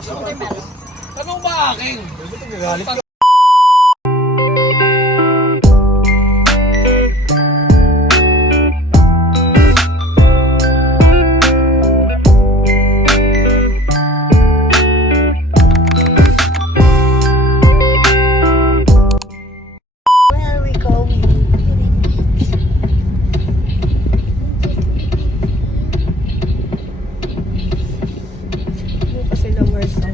Ano ba akin? Galit ka. Where are we going? Ano kasi ng Merso?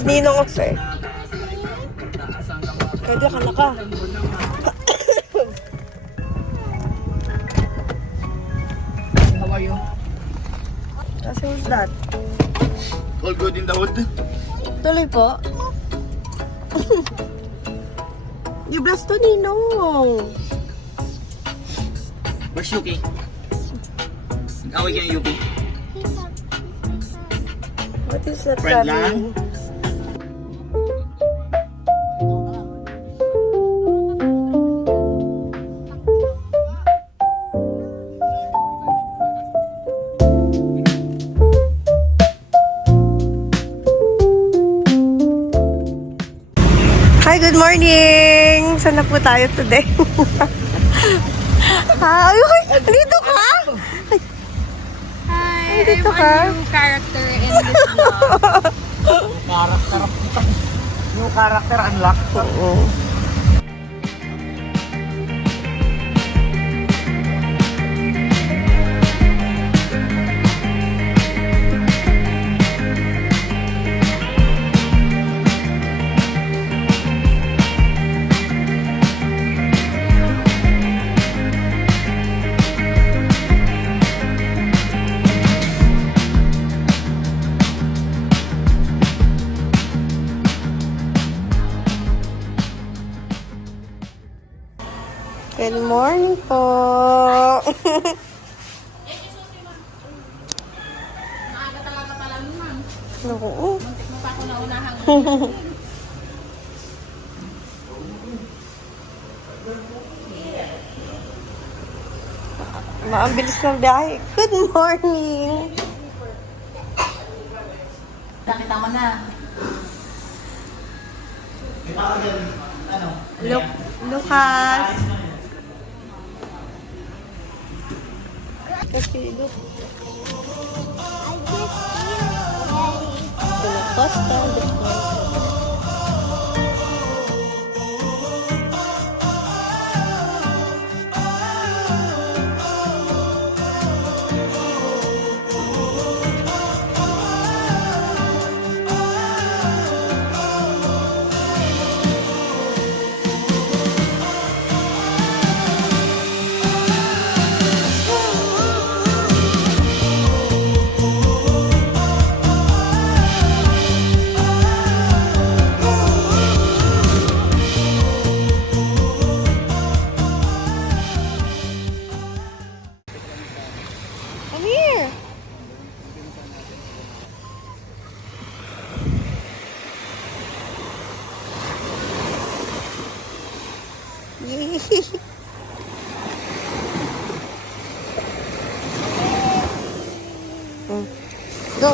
Ninong kasi. Kaya ka na ka. How are you? Kasi who's that? All good in the hood? Tuloy po. You blast to Ninong. Where's Yuki? Away ka yung Yuki. What is that Friend coming? Hi, good morning! Saan na po tayo today? Ay, dito ka? Hi, Dito I'm ka? a new character in this vlog. New character unlock. Oo. Good morning po. Maaga talaga pala naman. Oo. Muntik mo pa ako naunahan. Ang bilis ng biyahe. Good morning. Nakita mo na. Lucas. Kasi look. Ito na Costa. Come here. Yay. Go.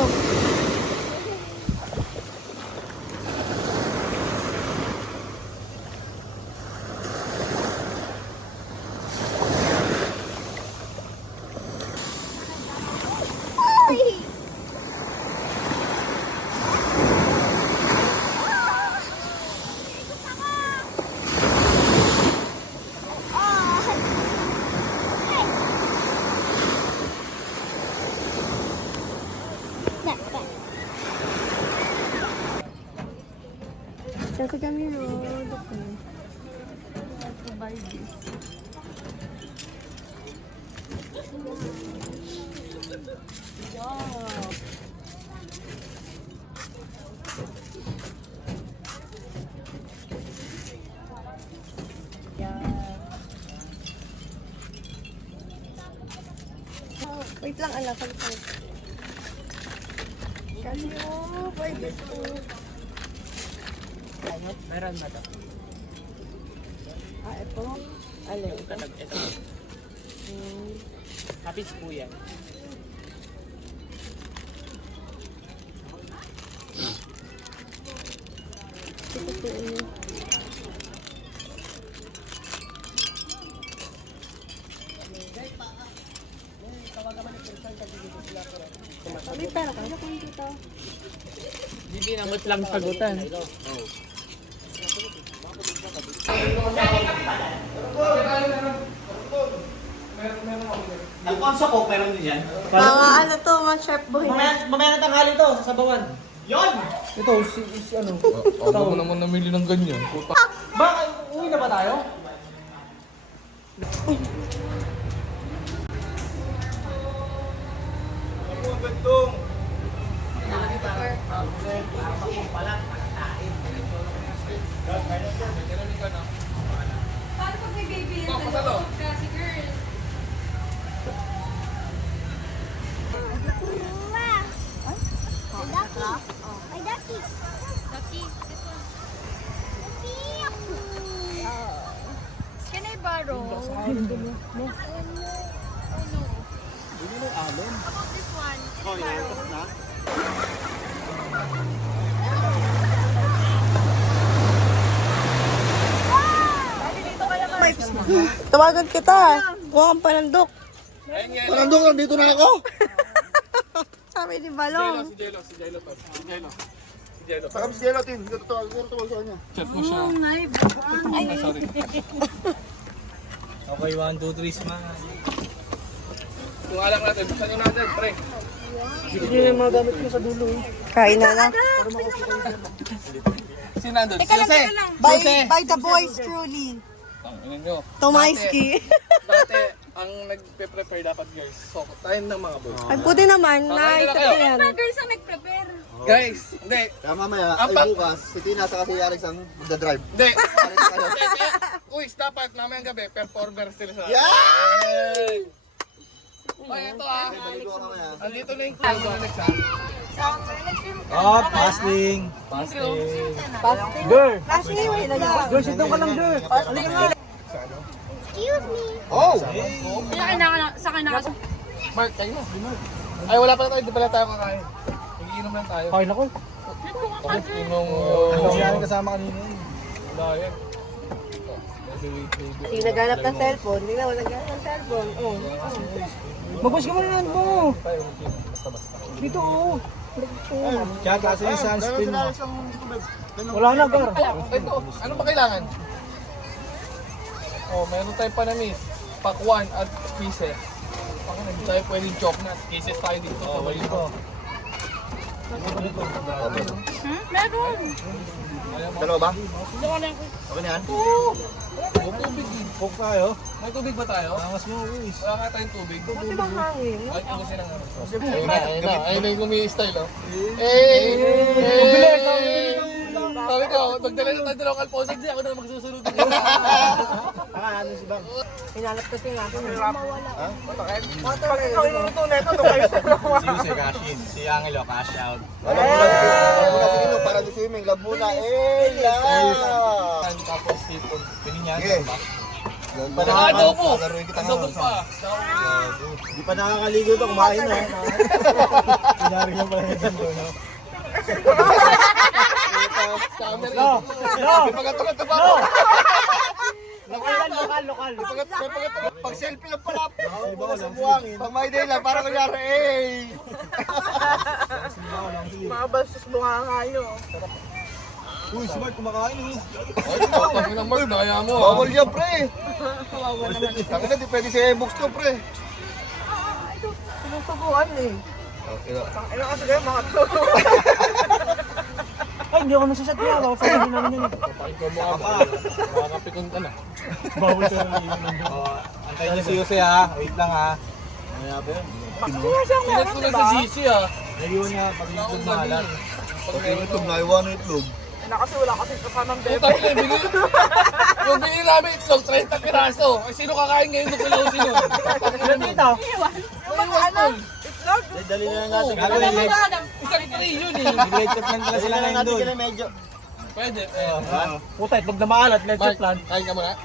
Sakagami road. Okay. I have to buy this. Wow. Oh, wait lang anak. Kasi buy this too. Meron ba ito? Ito. Alin? Ito. Kapis po yan. May pera ka? Ano kung dito? Hindi namot lang sagutan. Alfonso po, meron din yan. Mga ano to, mga chef boy. Mamaya na tanghali to, sa sabawan. Yon! Ito, si ano? Ako mo naman namili ng ganyan. Bakit? Uwi na ba tayo? Paano pag may baby yan? Kasi girl. Ducky, this one. Can I borrow? Oh no. How about this one? Can I borrow? Tawagan kita. Kuha kang panandok. Panandok, nandito na ako! Sabi ni Balong. Si Jello to. Pakam si Jello, Tin. Dito tawag sa kanya. Chat mo siya. Ay, sorry. Okay, 1, 2, 3, smash. Kung alam natin, buksan nyo natin, pre. Hindi na mga gamit ko sa dulo. Kain na lang. Si Nandun. By the boys truly. Ang ina nyo. Tomayski. Dati, ang nagpe-prepare dapat guys. So, tayo ng mga boys. Ay, puti naman. Naisip ko yan. Girls ang nag-prepare. Guys, hindi. Kaya mamaya, Ang ay bukas, si Tina sa kasi Yaris ang magdadrive. Hindi. Uy, dapat mamayang gabi, performer sila sa... Yay! Ay, ito ah. Baligo ka mamaya. Andito na yung club ng Alex ah. Oh, pasting. Girl! Girls, ito ka lang, girl. Oh! Sa akin na Mark, kayo na. Ay, wala pala tayo. Di pala tayo kakain. Iinom lang tayo. Kain ako. Inom. Kasi yan kasama kanina yun. Wala yan. Hindi naghanap ng cellphone. Hindi na wala naghanap ng cellphone. Oh. Magpush ka muna yan mo. Dito oh. Diyan kasi yung sunscreen mo. Wala na, Gar. Ito, ano ba kailangan? Oh, meron tayong panamis. Pakwan at pieces. Hindi tayo pwedeng chop na. Pieces tayo dito. Sabay dito. Meron. Dalawa ba? Okay na yan? May tubig din. Coke tayo. May tubig ba tayo? Angas mo, Luis. Wala nga tayong tubig. Buti bang hangin? Ay, ubusin lang naman. Ayun na yung gumi-style, oh. Sabi ko, magdala na tayo dalawang kalposa. Hindi ako na magsusunod. Ano si Bang? Hinanap kasi nga ako. Ha? Motor eh. Si Cashin. Si Angelo, cash out. Laguna si Nino para di swimming. Laguna. Tapos dito, pininyan. Sige. Adobo! Laruin kita Adobo ngayon. pa! Di pa nakakaligo to, kumain na. Sinari lang pala yung dito, no? Camera yun. May pagkatugat pa ako. Lokal. Pag selfie lang pala. Iba ko sa buwangin. Pag may day lang, parang kunyari, Mga bastos bunga kayo. Uy, smart, kumakain, eh. Ay, tapos ng Mark, nakaya mo. Bawal yan, pre. Tangina, di pwede sa e-books to, pre. Sinusubuan eh. Ano kasi kayo mga to? Ay, hindi ako nasasad niya. Baka pwede namin yun. Papain ko mo ka. Makakapikon ka na. Bawal siya ng iinom. Antayin niyo si Jose ha. Wait lang ha. Ano ba yun? Pinat ko na sa GC ah. Naliwan niya pag iinom na halat. Pag meron Itlog na, iwan ng itlog. Kasi wala kasi kasamang Puta ko na, yung binili namin itlog, 30 piraso. Ay, sino kakain ngayon doon kailangan sino? Ilan dito? Dali na lang natin. Isang tray yun eh. Nag-lecture plan pala sila ngayon doon. Medyo. Pwede. Puta, itlog na maalat, lecture Mark, kain ka muna.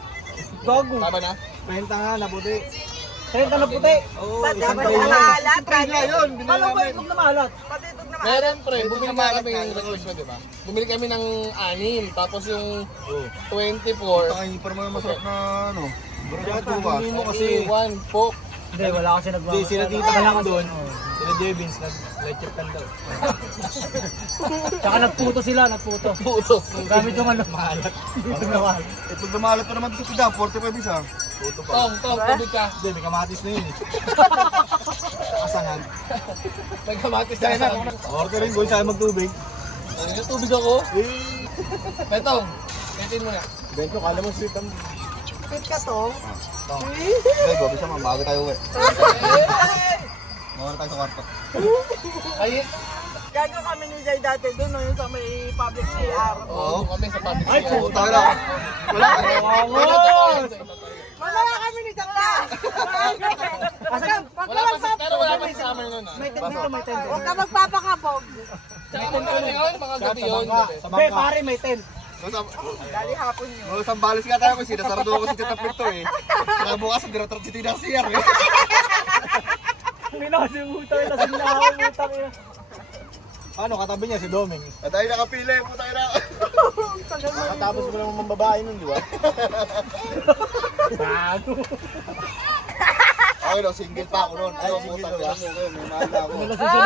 Gago. Tama na? 30 nga na puti. 30 na puti. Oo, Pati isang ba taon na lang. maalat? Pre yun, binili Paano ba namin. itlog na maalat? Pati itog na maalat. Meron pre, bumili Ito nga naman, kami ito. ng request mo, di ba? Bumili kami ng 6, tapos yung Oo. 24. Ay, parang mga masarap na ano. Yata, bukas. hindi mo kasi 1 Coke. Hindi, wala kasi nagmamahal. Hindi, sila tita lang doon. Sila Jevins, nag-lecture kan daw. Tsaka nagputo sila, nagputo. Puto. Gamit yung ano, maalat. Itlog na maalat. Itlog na malat pa naman sa pida, 45 isa. Puto pa. Tong, tubig ka. Hindi, may kamatis na yun. Kasangan. Nagkamatis na isa. Order rin, boy, sa'yo magtubig. Yung tubig ako. Betong, betin mo na. Bento, kala mo sweet ang... Fit ka to. Hindi, gobi siya, maaga tayo uwi. Mawala tayo sa kwarto. Ay, Gago kami ni Jay dati doon, no, yung sa may public CR. oo, kami sa public. Ay, Ay, Tayo lang. Wala ka. Mamaya kami ni Takla. Wala pa, pero wala pa sa summer nun ah. May tent dito, may tent. Huwag ka magpapakabog. Tsaka ano yun, mga gabi yun. Sa Hindi, bangka. pare, may tent. Dali hapon yun. Mga sambalis nga tayo kasi nasarado ako si Tita Pito eh. Kaya bukas, dinatrat si Tina CR eh. May nakasimutan, lasing na ako, utang ina. Ano, katabi niya si Doming. At tayo nakapila eh, puta ina. Nakatapos mo naman mambabae nun, di ba? Gago. Okay, no, single pa ako nun. Ay, single pa ako. May mahal na ako. Lasing siya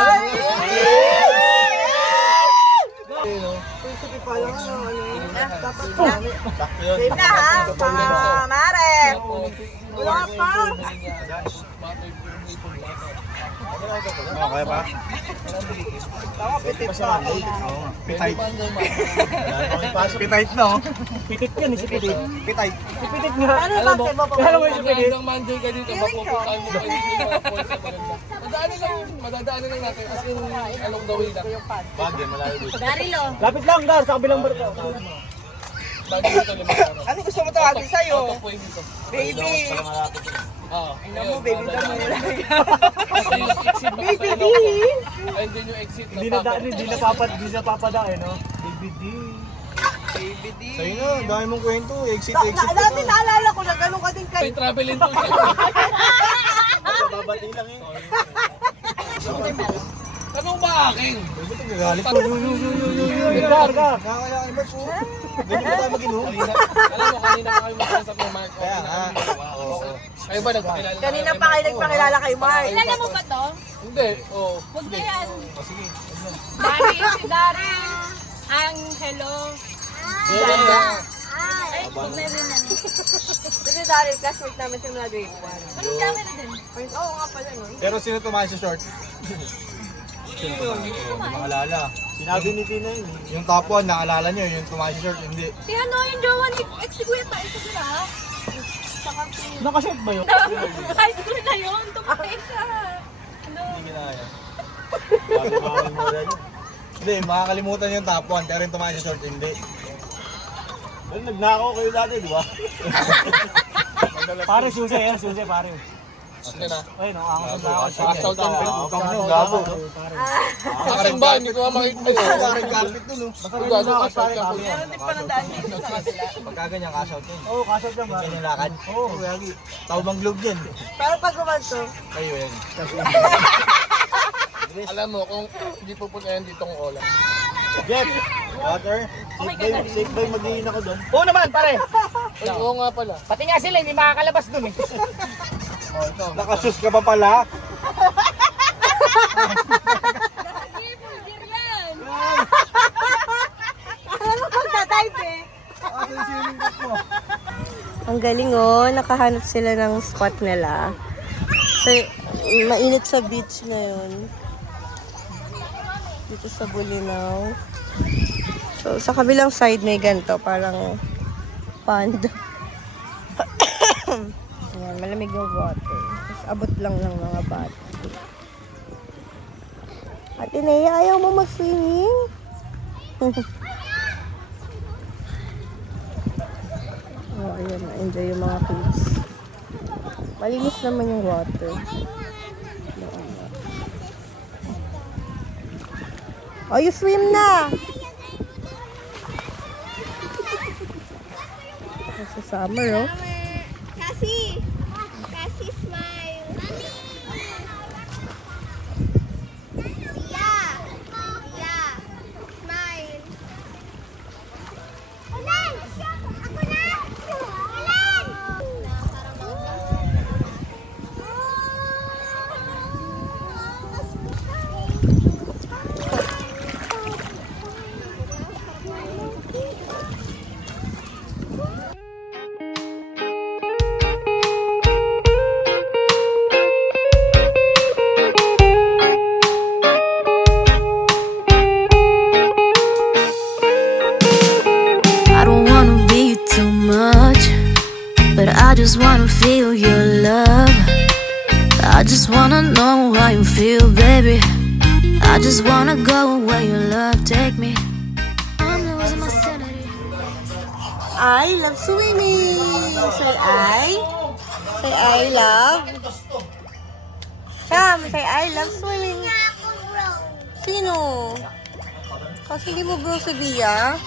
na. Sige pa lang, ano yun. Dapat na. Sakto yun. Game na ha, Mare. Wala pa. Oh, kaya pa? Pitit pa. Pitite. Pitite na oh. Pitit yan, si Pitit. Pitite. Si Pitit nga. Ano yung bakit mo pa? Alam mo si Pitit? Hanggang Monday ka dito, mapupuntahan mo kayo yung mga points sa maganda. Madadaanan lang natin, as in, along the way lang. Bagay, malayo dito. Darilo. Lapit lang, Dar, sa kabilang barko. Bago dito, 5 araw. Ano gusto mo tawagin sa'yo? Out of point dito. Baby. Oo. Tingnan mo, baby daw mo nila. Kasi yung exit, Baby D. ayun din yung exit. Hindi na papadaan, no? Baby D. Baby D. Sa'yo na, dami mong kwento. Exit, exit. Dati naalala ko na ganun ka din May kay... travel into siya. Babati lang eh. Tanong ba akin? Ba't ito gagalit? Dar, Dar. Nakakaya kayo Mark oh. Ganyan ba tayo mag-inom? Alam mo, kanina pa kayo mag-usap ng Mark. Kaya nga. Oo. Kayo ba nagpakilala? Kanina pa kayo nagpakilala kay Mark. Kilala mo ba to? Hindi, oo. Huwag na yan. Sige. Dari, si Dari. Ang hello. Ay, huwag na rin yan. Kasi dahil classmate namin simula grade 1. Anong sabi na din? Oo nga pala no. Pero sino tumayo sa short? Sino tumayo? Hindi makalala. Sinabi ni Tina yun. Yung top 1, naalala nyo. Yung tumayo sa short, hindi. Si ano yung jowa ni ex-Gueta, ex-Gueta. Nakashort ba yun? High school na yun, tumakay siya. Ano? Hindi ginaya. Bago mo rin. Hindi, makakalimutan yung top 1. Pero yung tumayo sa short, hindi. Well, nagnakaw kayo dati, di ba? Pare, susi yan, susi, pare. Sige na. Ay, no, ako sa Pass out lang. Gago. Asan ba? Hindi ko nga makikita yun. Red carpet dun, no? Basta gago ka sa akin. Meron din pa ng daan dito sa kanila. Pagka ganyan, cash out yun. Oo, kasot yan, pare. Ganyan lakad. Oo, gagi. Tawbang globe yan. Pero pag gumanto, Kayo yan. Alam mo, kung hindi pupuntahan dito ang ola. Jeff! Water. Safe bay maghihin ako doon. Oo naman, pare. Ay, oo nga pala. Pati nga sila, hindi makakalabas dun eh. Nakasus ka pa pala. Hindi, pulgir yan. alam mo pagta-type eh. Ang galing oh, nakahanap sila ng spot nila. So, mainit sa beach na yun. Dito sa Bulinaw. So, sa kabilang side may ganito, parang pond. Ayan, malamig yung water. Tapos abot lang ng mga bata. Ate Nea, ayaw mo mag-swimming? Oh, ayan, na-enjoy yung mga kids. Malinis naman yung water. Oh, you swim na! Sa summer, oh. just wanna know how you feel, baby. I just wanna go where your love take me. I'm losing my sanity. I love swimming. Say I. Say I love. Sam, say I love swimming. Sino? Kasi hindi mo bro si Bia.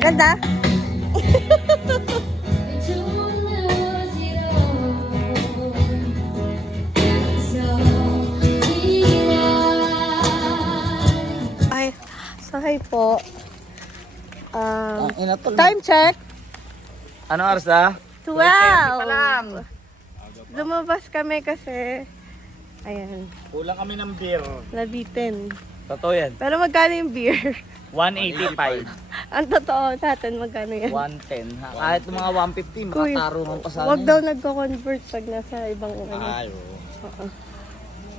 Ganda. Ay, sahay po. Time check. Anong oras na? 12. Lumabas kami kasi, ayan, Kulang kami ng beer. nabitin. Totoo yan. Pero magkano yung beer? 185. Ang totoo natin, magkano yan? 110. Kahit yung mga 150, Kuy, makatarungan pa sana. Wag daw nagko-convert pag nasa ibang ano. Ay, oo.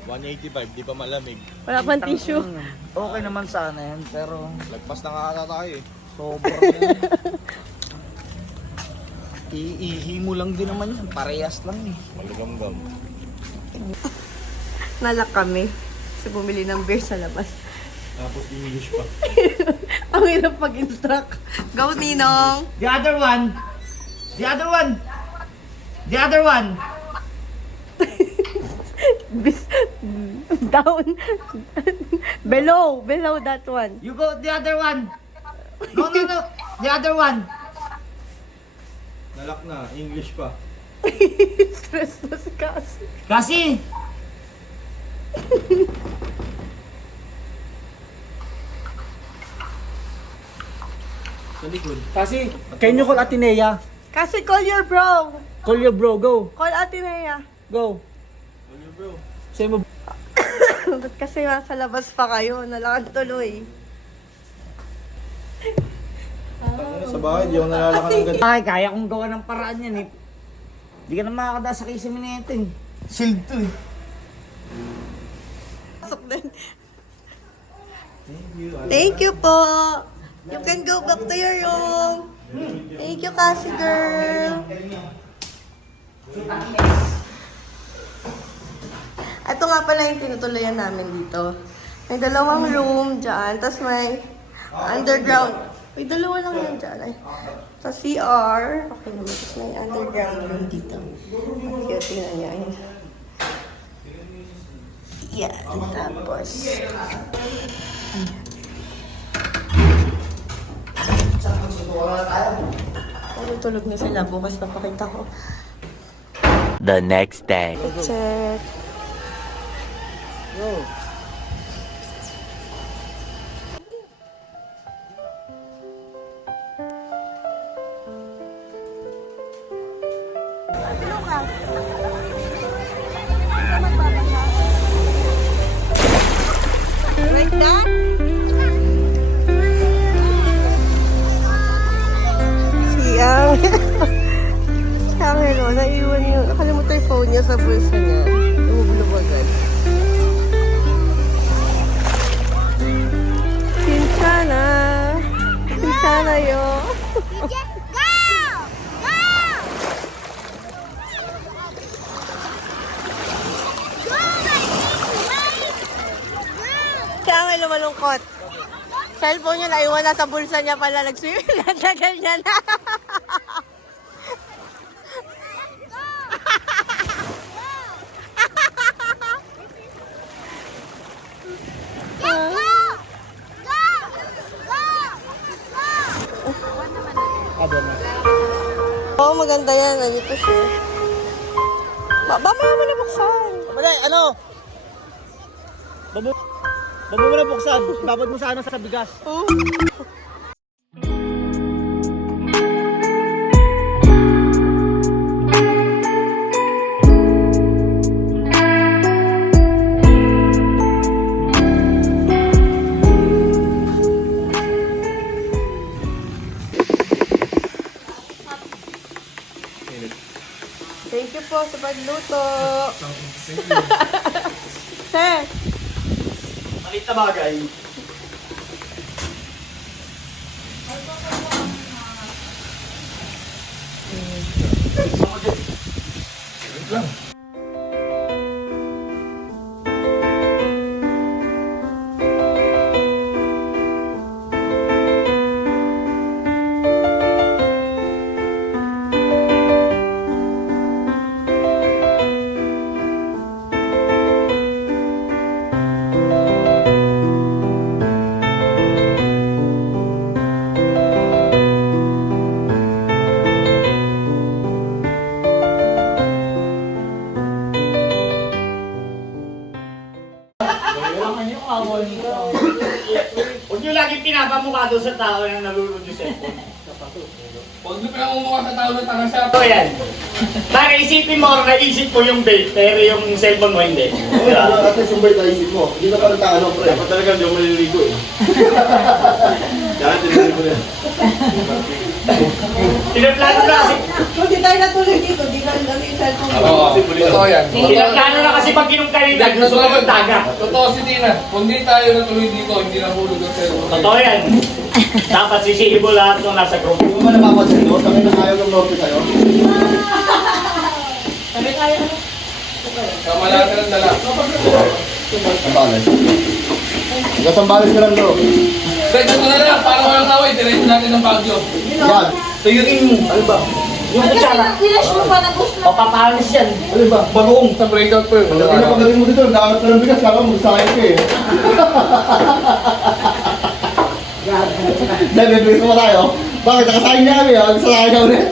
185, di pa malamig. Wala pang tissue. Okay naman sana yan, pero Lagpas na nga tayo eh. sobrang iihi mo lang din naman yan. Parehas lang eh. Maligamgam. Nalak kami. Kasi bumili ng beer sa labas. Tapos English pa. Ang hirap pag-instruct. Go, Ninong! The other one! The other one! The other one! Down. Below that one. You go the other one! No, no, no! The other one! Nalak na, English pa. Stress na si Cassie. Kasi! Sa likod. Kasi, can you call Atenea? Cassie, call your bro. Call your bro, go! Call Atenea. Go! Call your bro. Say mo. Ba't kasi nasa labas pa kayo? Nalakad tuloy. Sa bahay, di ako nalalakad ng ganito. Ay, kaya kong gawa ng paraan yan eh. Di ka na makakada sa kisa minete eh. Shield to eh. Pasok din. Thank you po. You can go back to your room. Thank you, Cassie girl. Ito nga pala yung tinutuloyan namin dito. May dalawang room dyan, tapos may underground. May dalawa lang yan dyan. Ay. Sa CR. Okay naman, tapos may underground room dito. At tingnan niya. Ayan. Yeah, tapos. Tulog na sila. Bukas papakita ko. The next day. Check. Like that? Si Angelo, naiwan yung, nakalimutan yung phone niya sa bulsa niya. Lumubulubagan. Sinsana! Sinsana yo! Si Angelo malungkot. Cellphone niya naiwan na sa bulsa niya pala. Nag-swimming na tagal niya na. Oo, maganda yan. Nandito siya. Mamaya mo na buksan. Mali, ano? Bago mo na buksan, babad mo sana sa bigas. Oh. po sa pagluto. Sir. Nakita bagay. Huwag nyo laging pinapamukha doon sa tao na nalulod yung cellphone. Huwag niyo pinamumukha sa tao na tanga siya. Ito yan. Para isipin mo, naisip mo yung bait, pero yung cellphone mo hindi. At least yung bait naisip mo. Hindi ka pa nagtaano, pre. Dapat talaga hindi ako maliligo eh. Kaya tiniligo na yan. Pinaplano na kasi, Kung di tayo natuloy dito, di lang yung cellphone. Oo, totoo yan. pinaplano na kasi pag inom kayo, gusto ka magdagat. Totoo si Tina. Kung di tayo natuloy dito, hindi na hulog ang cellphone. Totoo yan. Dapat sisihin mo lahat ng nasa group. Hindi mo ba napapansin mo? Kami na ayaw ng norte sa'yo. Kamala ka ng dala. Sambales. Sambales ka lang, bro. Teka mo na lang, para walang away, diretso natin ng Baguio. Yan. Tuyuin mo. Ano ba? Yung kutsara. Finish mo pa na gusto O papalis yan. Ano ba? Bagoong. Sa breakout po yun. Hindi na pagaling mo dito. Nakakat ka ng bigas. Kala mo magsakit ka eh. Dahil bibigyan mo tayo. Bakit? Nakasayang niya kami. Nagsasayang ka ulit.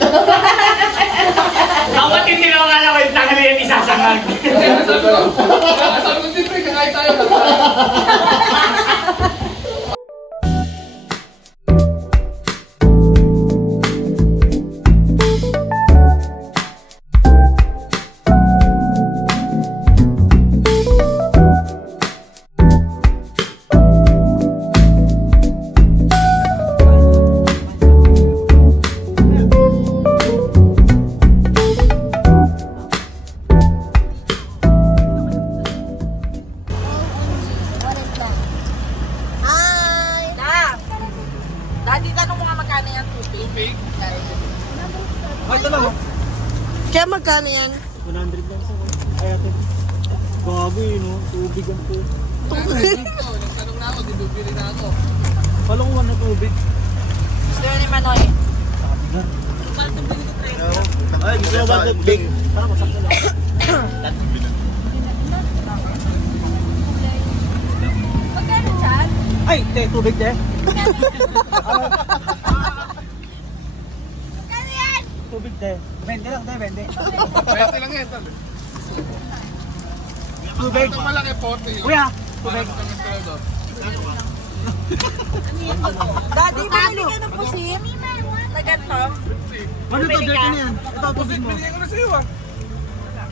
Dapat hindi na makala ko yung tanga na yan isasangag. Sabi ko, siyempre, kakain tayo. Daddy, tanong mo nga magkano yung tubig? Ay, ito lang oh. Kaya magkano yan? 100 lang sa ay ate. Gago yun oh. Tubig ang po. Nagtanong na ako, dinubili na ako. Walang one na tubig. Gusto yun ni Manoy. Ay, gusto mo ba tubig? Parang masakto lang. Magkano dyan? Ay, te, tubig te. Magkano yan? Tubig te. 20 lang te, 20. Pwede lang yan, tal. Tubig. Ito malaki, 40 yun. Kuya, tubig. Daddy, bumili ka ng pusit. Na ganito. Ano to, dirty na yan. Ito, tubig mo. Binigyan ko na sa'yo, ah.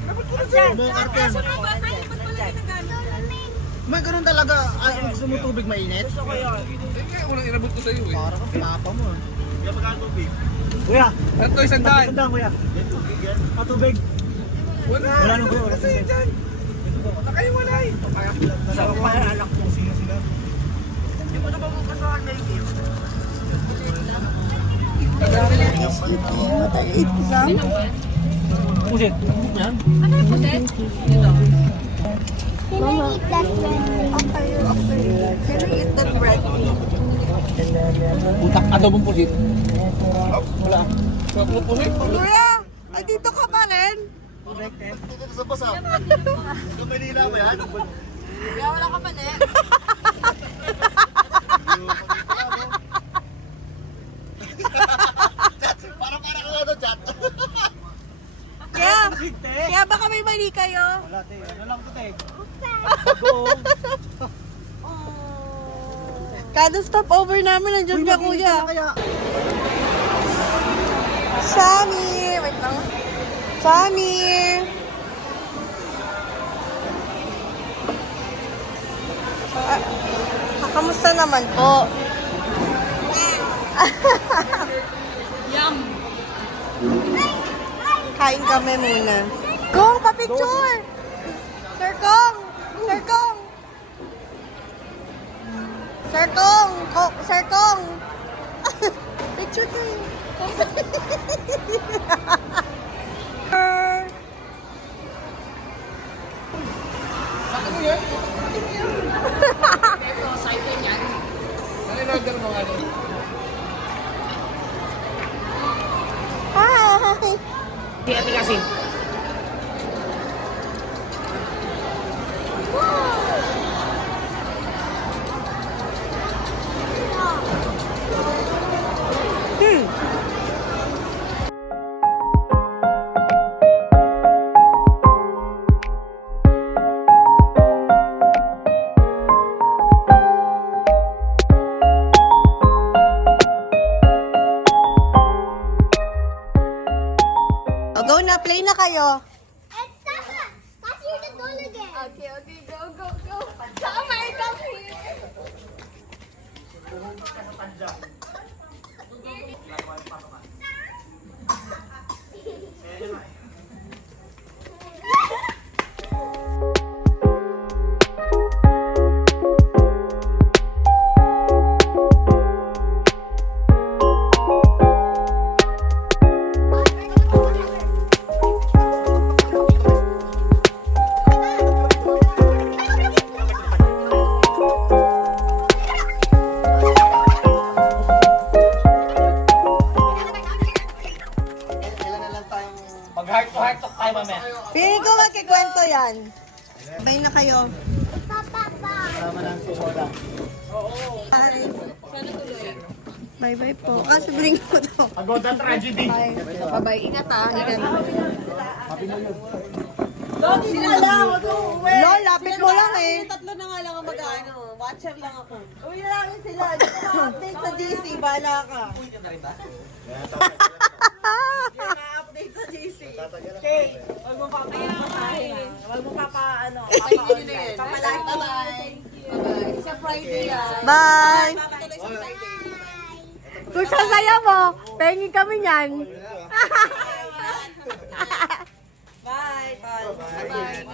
Kaso na ba? Ay, ba't pala ginagano? May ganun talaga. Ay, gusto mo tubig mainit? Hindi, unang inabot ko sa'yo, eh. Para kang papa mo. Kuya, magkano tubig? Kuya, Ito, isang daan. sandaan kuya. Ah, tubig. Wala. Wala nang kuya, wala tubig. Wala kayo, wala eh. Kasama pa ang anak mo, sino sila? Pusit. Yan. Putak adobong pusit. Wala. Kuya, ay dito ka pa rin. Dito sa basa. Sa Manila ba yan? Kaya wala ka man eh. Para ka ano, chat. Kaya baka may mali kayo. Wala, te. Ano lang to, te? Bagoong. Kada stopover namin, nandiyan ka kuya. Kaya, Sammy! Wait lang. Sammy! Kamusta naman po? Yum. Kain kami muna. Kong, pa-picture! Sir Kong! Sir Kong! Sir Kong! Sir Kong! Picture kayo. Hi! Ate kasi. O, go na, play na kayo. And stop it! That's your the goal again. Okay, go, go, go. Come on, come here. Mag-heart to heart talk tayo mamaya. Feeling ko magkikwento yan. Bye na kayo. Bye. Bye-bye po. Sabihin ko to. Agoda tragedy. Bye. Bye-bye. Ingat ha. Ingat. Sila lang. Lo, lapit mo lang eh. Tatlo na nga lang ang mag-ano. Watcher lang ako. Uwi na lang sila. Hindi ko na-update sa GC. Bahala ka. Hindi na-update sa GC. Okay. Huwag mo papayahin. Huwag mo papaano. Papa-online. Bye-bye. Bye-bye. Sa Friday yan. Bye. Papatuloy sa Friday. Kung sasaya mo, pengi kami niyan. Bye. Bye. Bye.